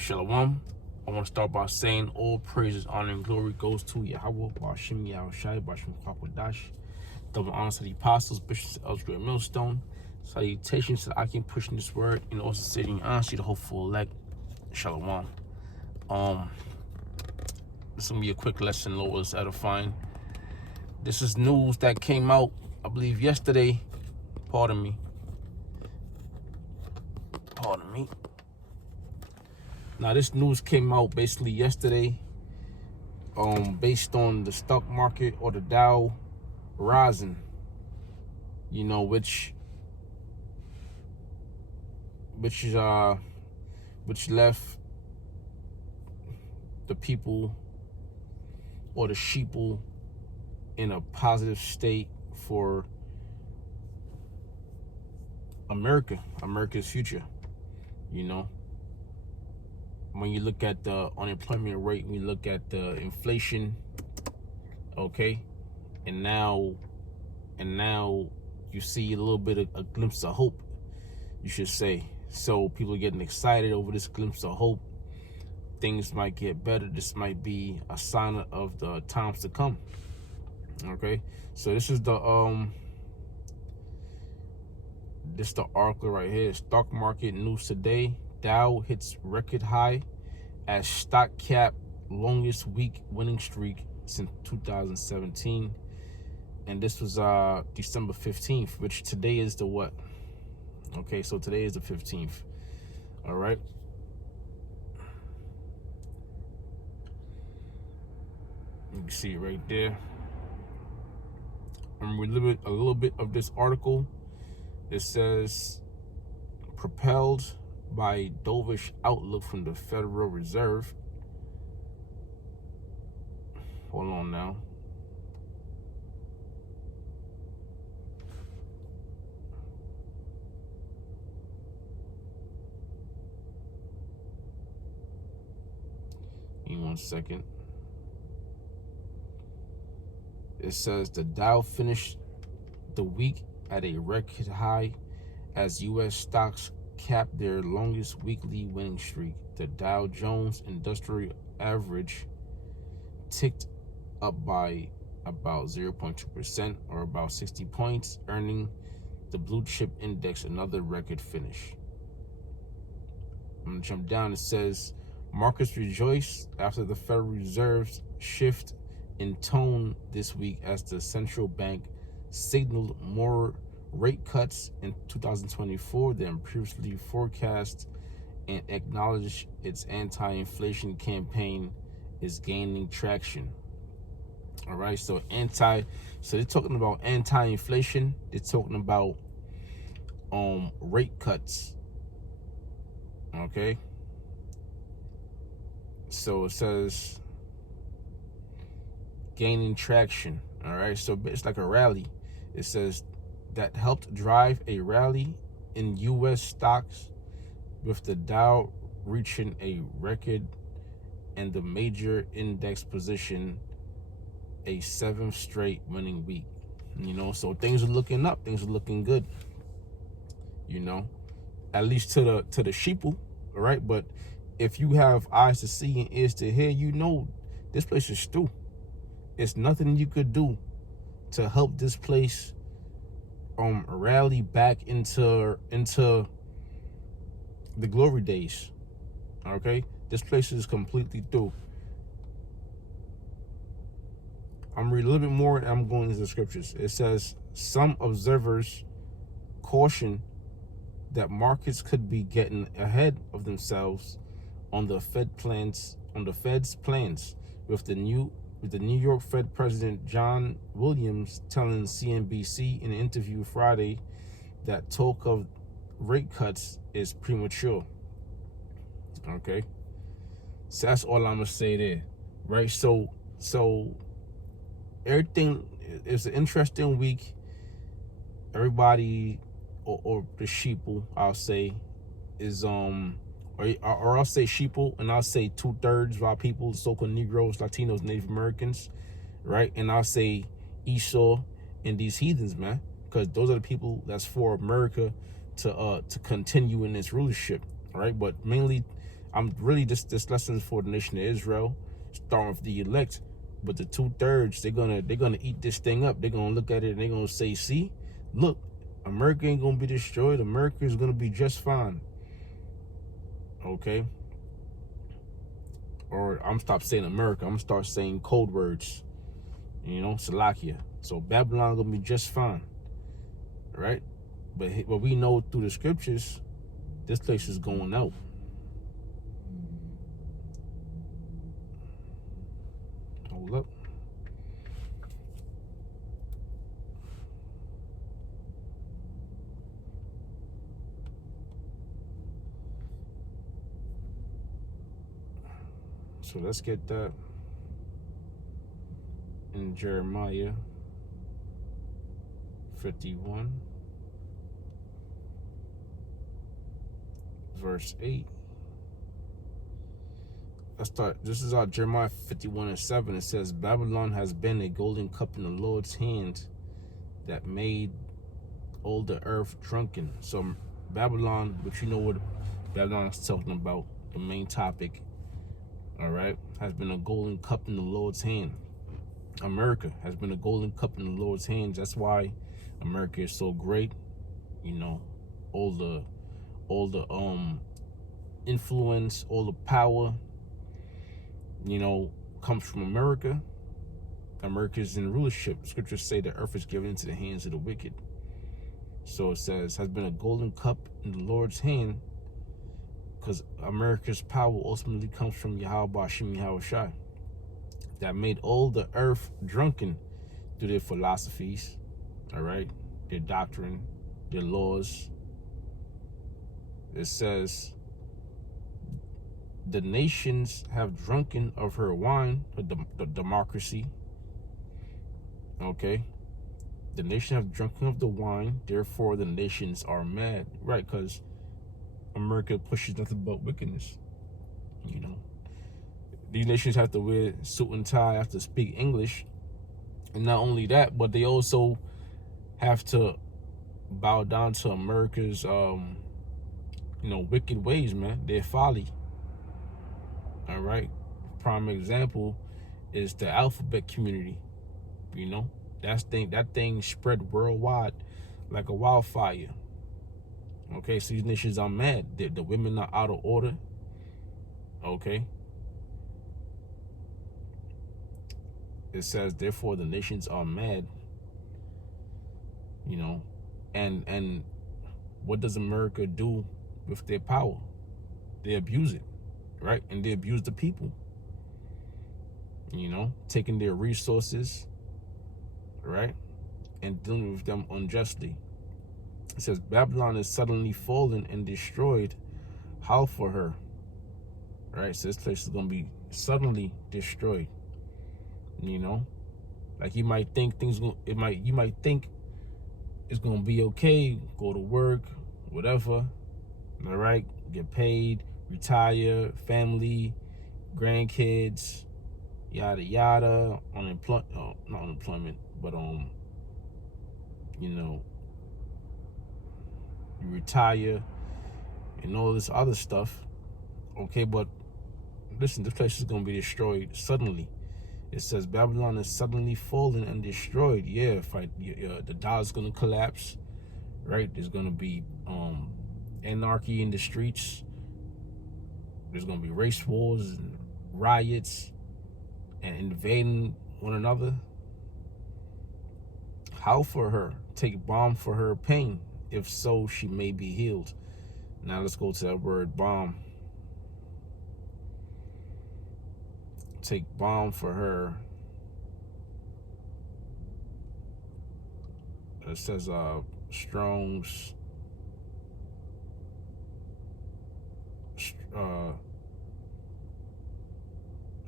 Shalom. I want to start by saying all praises, honor, and glory goes to Yahweh, Bashim Yahushai, Bashim Kwakwadash. Double honor to the apostles, bishops, elders, great millstone. Salutations to the Akim pushing this word, and also sitting honestly the hopeful elect. Shalom. This is gonna be a quick lesson, Lord is edifying. This is news that came out, I believe, yesterday. Pardon me. Now, this news came out basically yesterday, based on the stock market or the Dow rising, which left the people or the sheeple in a positive state for America's future. When you look at the unemployment rate, when you look at the inflation, okay, and now you see a little bit of a glimpse of hope, you should say. So people are getting excited over this glimpse of hope. Things might get better. This might be a sign of the times to come. Okay, so this is the article right here. Stock market news today. Dow hits record high as stock cap longest week winning streak since 2017. And this was December 15th, which today is the what? Okay, so today is the 15th. All right. You can see it right there. I'm reading a little bit of this article. It says, propelled by dovish outlook from the Federal Reserve. Hold on now. Give me 1 second. It says the Dow finished the week at a record high as U.S. stocks capped their longest weekly winning streak. The Dow Jones Industrial Average ticked up by about 0.2% or about 60 points, earning the blue chip index another record finish. I'm going to jump down. It says markets rejoice after the Federal Reserve's shift in tone this week as the central bank signaled more rate cuts in 2024 than previously forecast and acknowledged its anti-inflation campaign is gaining traction. All right, so they're talking about anti-inflation. They're talking about rate cuts. Okay, so it says gaining traction. All right, so it's like a rally. It says that helped drive a rally in U.S. stocks, with the Dow reaching a record and the major index position a 7th straight winning week. So things are looking up. Things are looking good. At least to the sheeple, all right. But if you have eyes to see and ears to hear, this place is stew. It's nothing you could do to help this place rally back into the glory days. Okay, this place is completely through. I'm reading a little bit more and I'm going into the scriptures. It says some observers caution that markets could be getting ahead of themselves on the Fed's plans, with the New York Fed President John Williams telling CNBC in an interview Friday that talk of rate cuts is premature. Okay, so that's all I'm gonna say there, right? So everything is an interesting week. Everybody, or the sheeple, I'll say, is or I'll say sheeple, and I'll say 2/3 of our people, so-called Negroes, Latinos, Native Americans, right? And I'll say Esau and these heathens, man, because those are the people that's for America to continue in its rulership, right? But mainly, I'm really this lesson is for the nation of Israel, starting with the elect. But the 2/3, they're gonna eat this thing up. They're gonna look at it and they're gonna say, see, look, America ain't gonna be destroyed. America is gonna be just fine. Okay? Or I'm stop saying America. I'm gonna start saying code words. Salakia. So Babylon gonna be just fine. Right? But we know through the scriptures, this place is going out. Hold up. So let's get that in Jeremiah 51, verse 8. Let's start. This is our Jeremiah 51:7. It says, Babylon has been a golden cup in the Lord's hand that made all the earth drunken. So Babylon, which you know what Babylon is talking about, the main topic, all right, has been a golden cup in the Lord's hand. America has been a golden cup in the Lord's hands. That's why America is so great. All the influence, all the power, comes from America. America is in rulership. Scriptures say the earth is given into the hands of the wicked. So it says, has been a golden cup in the Lord's hand, because America's power ultimately comes from Yahweh Bashim Yahweh Shai, that made all the earth drunken through their philosophies, all right, their doctrine, their laws. It says, the nations have drunken of her wine, the democracy. Okay, the nation have drunken of the wine, therefore the nations are mad, right? Because America pushes nothing but wickedness. These nations have to wear suit and tie, have to speak English, and not only that, but they also have to bow down to America's, wicked ways, man. Their folly. All right. Prime example is the alphabet community. That thing spread worldwide like a wildfire. Okay, so these nations are mad. The women are out of order. Okay. It says, therefore the nations are mad. And what does America do with their power? They abuse it, right? And they abuse the people. Taking their resources, right, and dealing with them unjustly. It says, Babylon is suddenly fallen and destroyed. How for her? Right? So this place is going to be suddenly destroyed. Like you might think you might think it's going to be okay, go to work, whatever, all right, get paid, retire, family, grandkids, yada yada, not unemployment, but you retire and all this other stuff. Okay, but listen, this place is going to be destroyed suddenly. It says Babylon is suddenly fallen and destroyed. Yeah, the dollar's going to collapse, right? There's going to be anarchy in the streets. There's going to be race wars and riots and invading one another. How for her? Take balm for her pain. If so, she may be healed. Now let's go to that word balm. Take balm for her. It says Strong's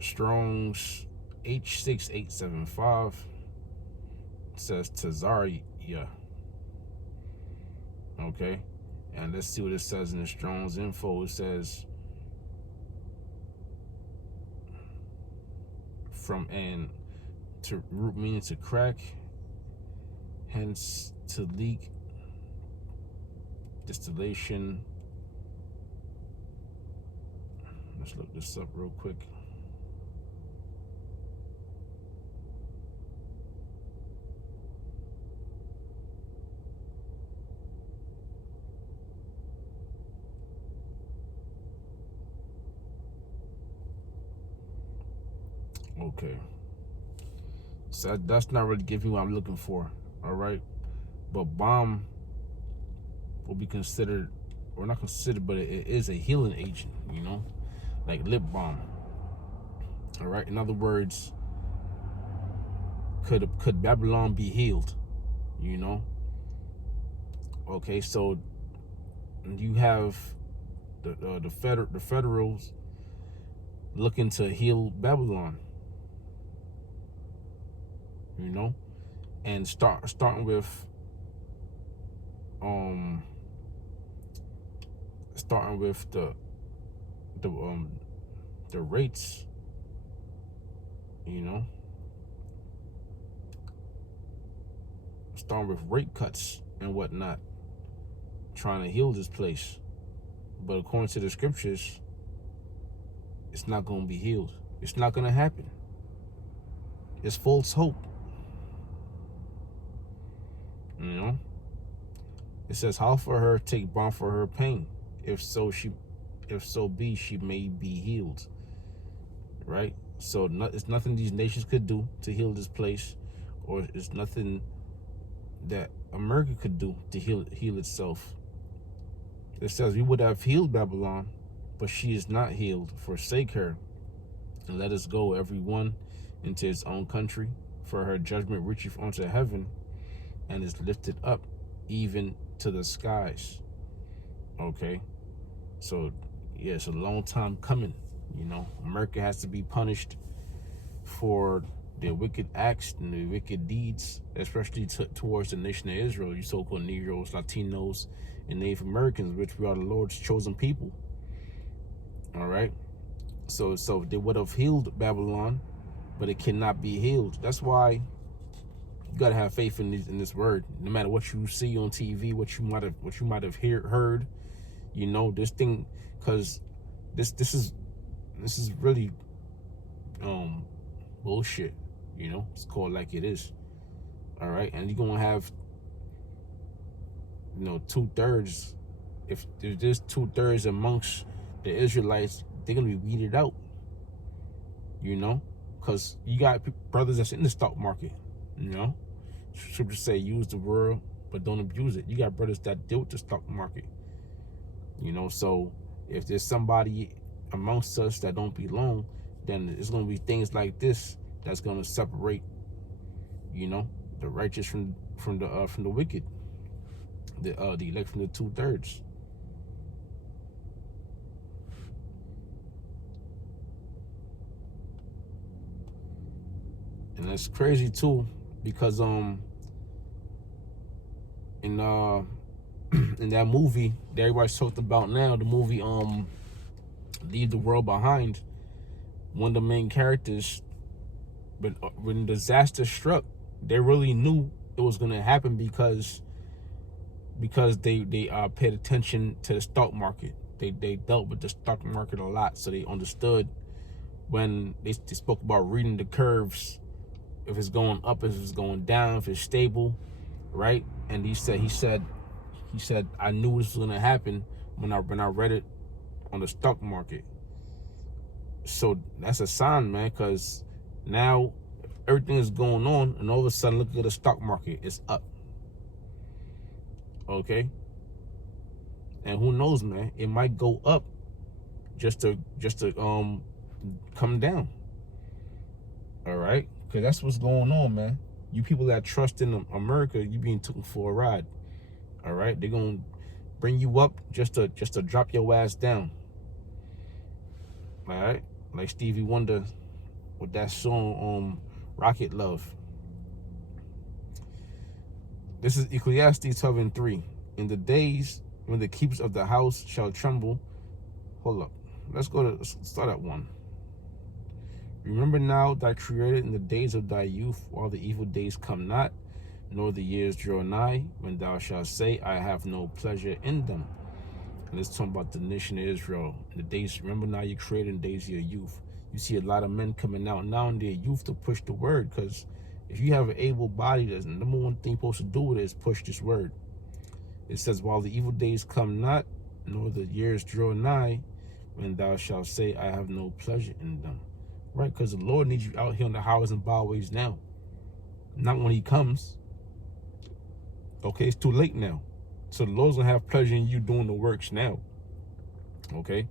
Strong's H6875 says Tazaria. Okay, and let's see what it says in the Strong's info. It says from and to root meaning to crack, hence to leak, distillation, Let's look this up real quick. Okay. So that's not really giving what I'm looking for. All right. But balm will be considered, or not considered, but it is a healing agent, like lip balm. All right. In other words, could Babylon be healed? Okay. So you have the federals looking to heal Babylon. And starting with the rates, starting with rate cuts and whatnot, trying to heal this place. But according to the scriptures, it's not going to be healed. It's not going to happen. It's false hope. It says, how for her take balm for her pain, if so be she may be healed. Right? So it's nothing these nations could do to heal this place, or it's nothing that America could do to heal itself. It says, we would have healed Babylon, but she is not healed. Forsake her, and let us go, every one, into his own country. For her judgment reacheth unto heaven, and is lifted up even to the skies. Okay? So, yeah, it's a long time coming. America has to be punished for their wicked acts and their wicked deeds, especially towards the nation of Israel, you so-called Negroes, Latinos, and Native Americans, which we are the Lord's chosen people. All right? So they would have healed Babylon, but it cannot be healed. That's why you gotta have faith in this word. No matter what you see on TV, what you might have heard, this thing, because this is really bullshit. It's called like it is. All right, and you're gonna have 2/3. If there's 2/3 amongst the Israelites, they're gonna be weeded out. Because you got brothers that's in the stock market. Scriptures say use the world, but don't abuse it. You got brothers that deal with the stock market. So if there's somebody amongst us that don't belong, then it's gonna be things like this that's gonna separate, the righteous from the wicked, the elect from the 2/3. And that's crazy too, because in that movie that everybody's talked about now, the movie Leave the World Behind, one of the main characters, but when disaster struck, they really knew it was gonna happen because they paid attention to the stock market. They dealt with the stock market a lot, so they understood when they spoke about reading the curves, if it's going up, if it's going down, if it's stable, right? And he said, I knew this was gonna happen when I read it on the stock market. So that's a sign, man, because now everything is going on, and all of a sudden, look at the stock market, it's up. Okay, and who knows, man? It might go up just to come down. All right, because that's what's going on, man. You people that trust in America, you being taken for a ride. All right, they're gonna bring you up just to drop your ass down. All right, like Stevie Wonder with that song Rocket Love. This is Ecclesiastes 12:3. In the days when the keepers of the house shall tremble. Hold up, let's start at 1. Remember now thy Creator in the days of thy youth, while the evil days come not, nor the years draw nigh, when thou shalt say, I have no pleasure in them. And it's talking about the nation of Israel. In the days, remember now you're created in the days of your youth. You see a lot of men coming out now in their youth to push the word, because if you have an able body, the number one thing you're supposed to do with it is push this word. It says, while the evil days come not, nor the years draw nigh, when thou shalt say, I have no pleasure in them. Right? Because the Lord needs you out here on the highways and byways now. Not when he comes. Okay, it's too late now. So the Lord's going to have pleasure in you doing the works now. Okay?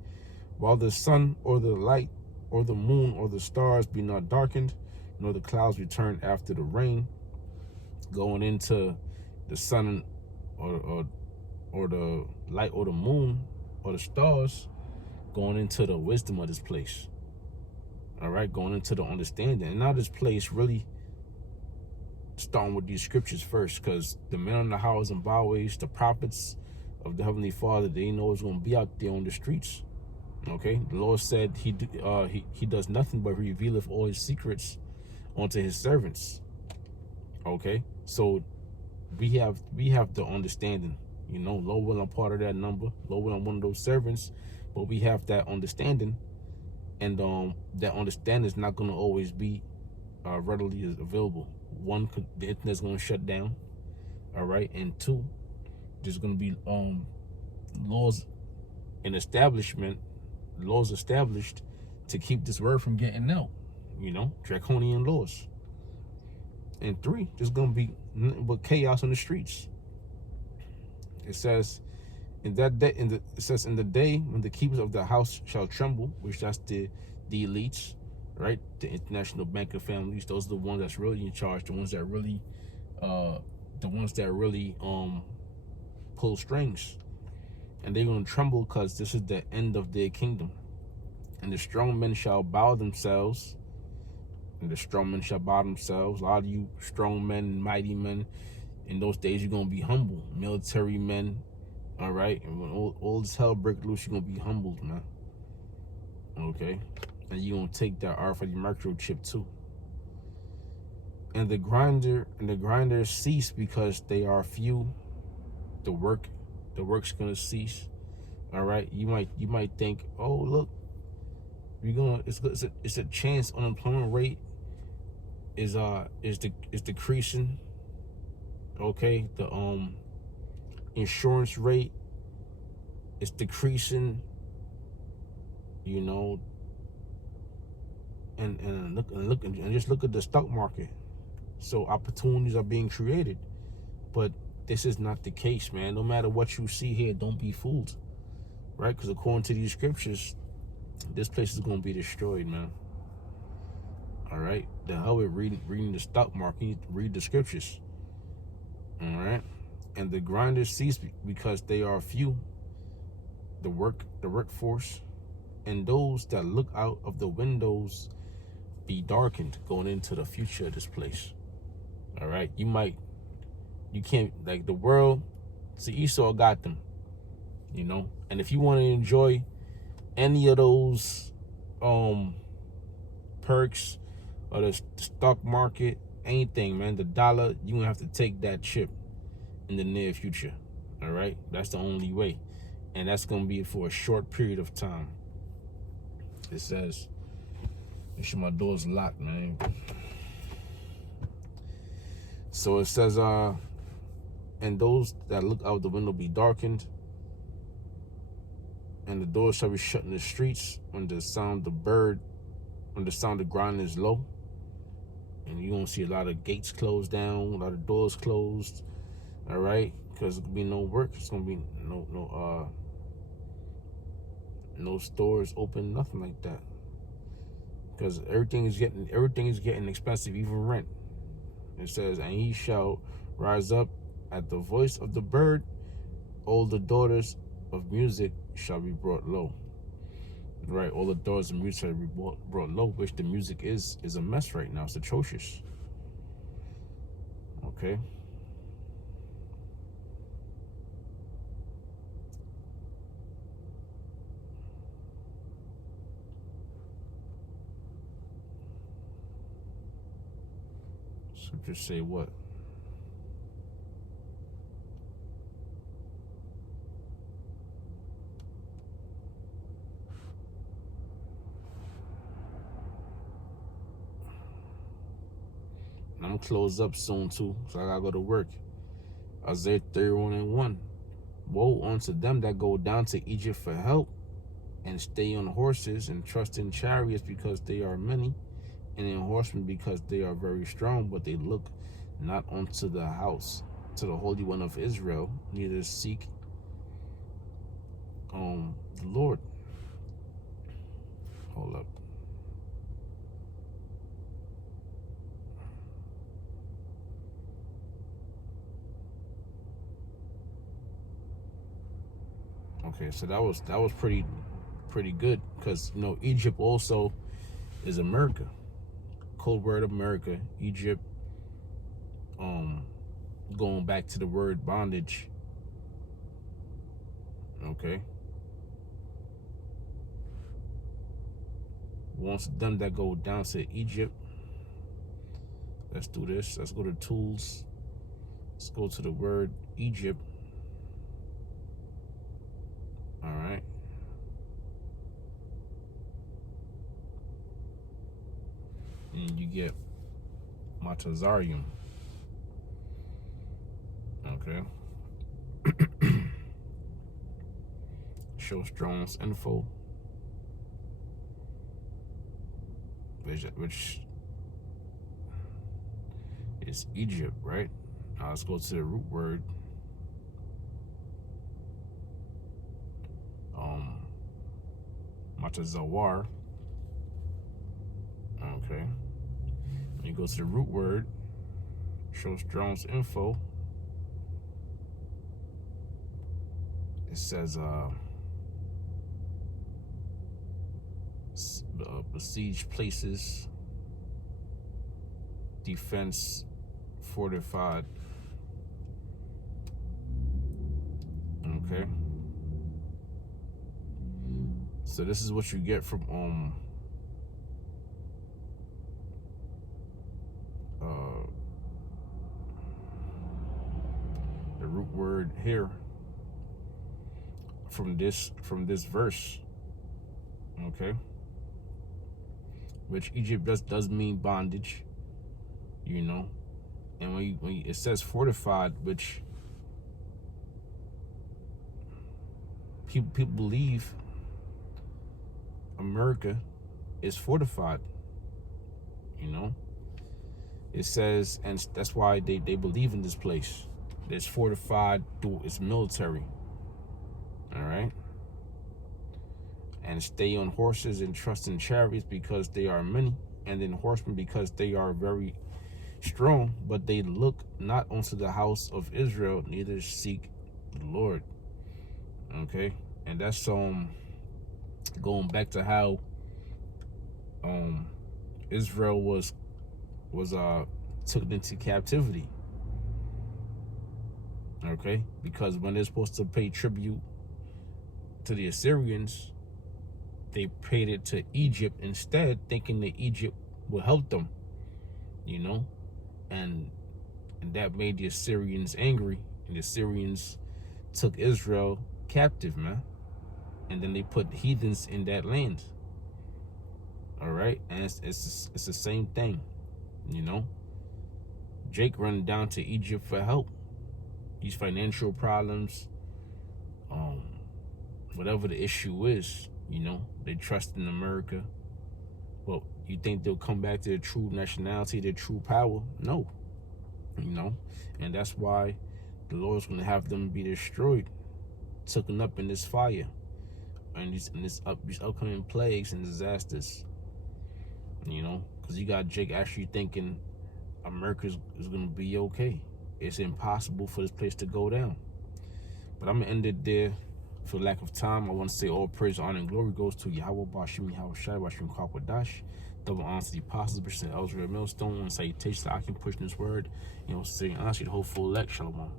While the sun or the light or the moon or the stars be not darkened, nor the clouds return after the rain, going into the sun or the light or the moon or the stars, going into the wisdom of this place. All right, going into the understanding. And now this place really starting with these scriptures first, because the men on the highways and byways, the prophets of the Heavenly Father, they know it's going to be out there on the streets. Okay, the Lord said he does nothing but revealeth all his secrets unto his servants. Okay, so we have the understanding. You know, Lord will, I'm part of that number. Lord will, I'm one of those servants, but we have that understanding, and that understanding is not going to always be readily available. One, the internet's going to shut down. All right, and two, there's going to be laws and laws established to keep this word from getting out. You know, draconian laws. And three, there's going to be nothing but chaos on the streets. It says, in that day, it says, in the day when the keepers of the house shall tremble, which that's the elites, right? The international banker families. Those are the ones that's really in charge. The ones that really, pull strings, and they're gonna tremble because this is the end of their kingdom. And the strong men shall bow themselves. And the strong men shall bow themselves. A lot of you strong men, mighty men, in those days you're gonna be humble. Military men, all right. And when all this hell break loose, you're gonna be humbled, man. Okay, and you're gonna take that R for the microchip too. And the grinders cease because they are few. The work's gonna cease. All right, you might think, oh look, it's a chance unemployment rate is decreasing. Okay, the insurance rate is decreasing. You know, and just look at the stock market. So opportunities are being created, but this is not the case, man. No matter what you see here, don't be fooled, right? Because according to these scriptures, this place is going to be destroyed, man. All right, the hell with reading the stock market. You need to read the scriptures. All right, and the grinders cease because they are few. The workforce, and those that look out of the windows be darkened, going into the future of this place. All right, you can't, like, the world. See, Esau got them, you know. And if you want to enjoy any of those perks or the stock market, anything, man, the dollar, you gonna have to take that chip in the near future. All right, that's the only way, and that's gonna be for a short period of time. It says, make sure my door's locked, man. So it says, and those that look out the window be darkened, and the doors shall be shut in the streets when the sound of grinding is low. And you're gonna see a lot of gates closed down, a lot of doors closed. All right, because it's gonna be no work. It's gonna be no stores open, nothing like that. Because everything is getting expensive, even rent. It says, and he shall rise up at the voice of the bird, all the daughters of music shall be brought low. Right, all the daughters of music shall be brought low, which the music is a mess right now. It's atrocious. Okay. Scriptures say what? I'm close up soon too, so I gotta go to work. Isaiah 31:1. Woe unto them that go down to Egypt for help, and stay on horses, and trust in chariots because they are many, and in horsemen because they are very strong, but they look not unto the house, to the Holy One of Israel, neither seek the Lord. Hold up. Okay, so that was pretty good, because Egypt also is America. Code word America, Egypt. Going back to the word bondage. Okay. Once them that go down to Egypt. Let's do this. Let's go to tools. Let's go to the word Egypt. All right. And you get Matazarium. Okay. Shows drones info. Which is Egypt, right? Now let's go to the root word. Matazawar. Okay. When you go to the root word, shows drones info. It says besieged places, defense fortified. Okay. So this is what you get from the root word here from this verse. Okay. Which Egypt does mean bondage, and when it says fortified, which people believe America is fortified. It says, and that's why they believe in this place. It's fortified through its military. All right. And stay on horses and trust in chariots because they are many, and in horsemen because they are very strong, but they look not unto the house of Israel, neither seek the Lord. Okay. And that's going back to how Israel was taken into captivity. Okay, because when they're supposed to pay tribute to the Assyrians, they paid it to Egypt instead, thinking that Egypt would help them, and that made the Assyrians angry, and the Assyrians took Israel captive, man, and then they put heathens in that land. All right, and it's the same thing, Jake running down to Egypt for help. These financial problems, whatever the issue is, they trust in America. Well, you think they'll come back to their true nationality, their true power? No, and that's why the Lord's going to have them be destroyed, taken up in this fire, and these upcoming plagues and disasters. Because you got Jake actually thinking America is going to be okay. It's impossible for this place to go down. But I'm going to end it there for lack of time. I want to say all praise, honor, and glory goes to Yahweh, Bashim, Yahweh Shai, Bashim, Kwadash. Double honor to the apostles, Bishop Elzra Millstone, and salutations. I can push this word, saying honestly, the whole full elect. Shalom.